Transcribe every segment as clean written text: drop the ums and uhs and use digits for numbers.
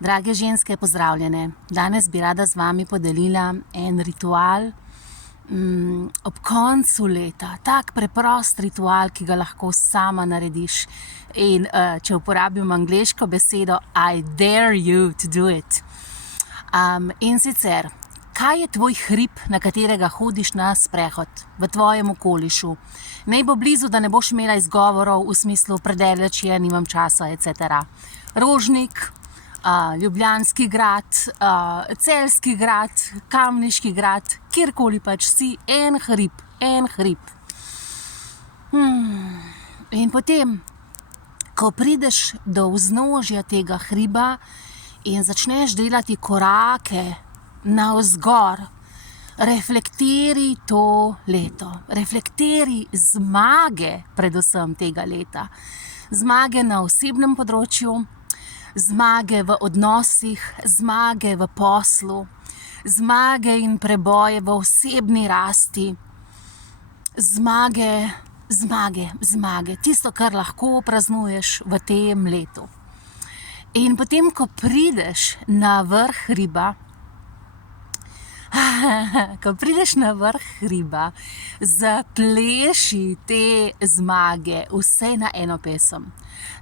Drage ženske, pozdravljene. Danes bi rada z vami podelila en ritual ob koncu leta. Tak preprost ritual, ki ga lahko sama narediš. In če uporabim angleško besedo, I dare you to do it. In sicer, kaj je tvoj hrib, na katerega hodiš na sprehod v tvojem okolišu? Naj bo blizu, da ne boš imela izgovorov v smislu predaleč je, nimam časa, etc. Rožnik, Ljubljanski grad, Celjski grad, Kamniški grad, kjerkoli pač si, en hrib. In potem, ko prideš do vznožja tega hriba in začneš delati korake navzgor, reflektiri to leto, reflektiri zmage predvsem tega leta. Zmage na osebnem področju, zmage v odnosih, zmage v poslu, zmage in preboje v osebni rasti, zmage, tisto, kar lahko praznuješ v tem letu. In potem, ko prideš na vrh hriba, zapleši te zmage vse na eno pesem.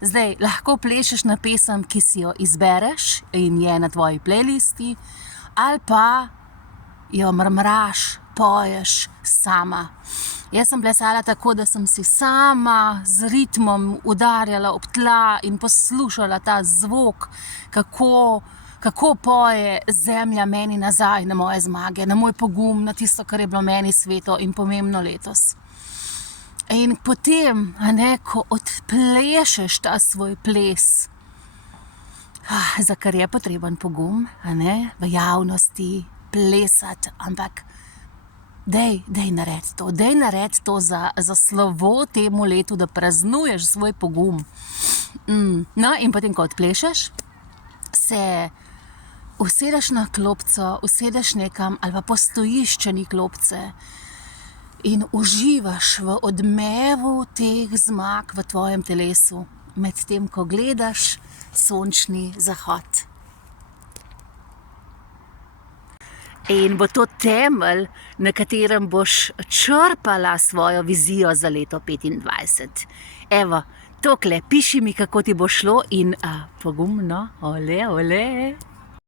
Zdaj, lahko plešeš na pesem, ki si jo izbereš in je na tvoji playlisti, ali pa jo mrmraš, poješ sama. Jaz sem plesala tako, da sem si sama z ritmom udarjala ob tla in poslušala ta zvok, kako poje zemlja meni nazaj na moje zmage, na moj pogum, na tisto, kar je bilo meni sveto in pomembno letos. In potem, ko odplešeš ta svoj ples, za kar je potreben pogum, v javnosti plesati, ampak dej naredi to za slovo temu letu, da praznuješ svoj pogum. No, in potem, ko odplešeš, se usedeš na klopco, usedeš nekam ali pa postojiš, če ni klopce, in uživaš v odmevu teh zmag v tvojem telesu, medtem ko gledaš sončni zahod. In bo to temelj, na katerem boš črpala svojo vizijo za leto 2025. Evo, tokle, piši mi, kako ti bo šlo in pogumno, ole.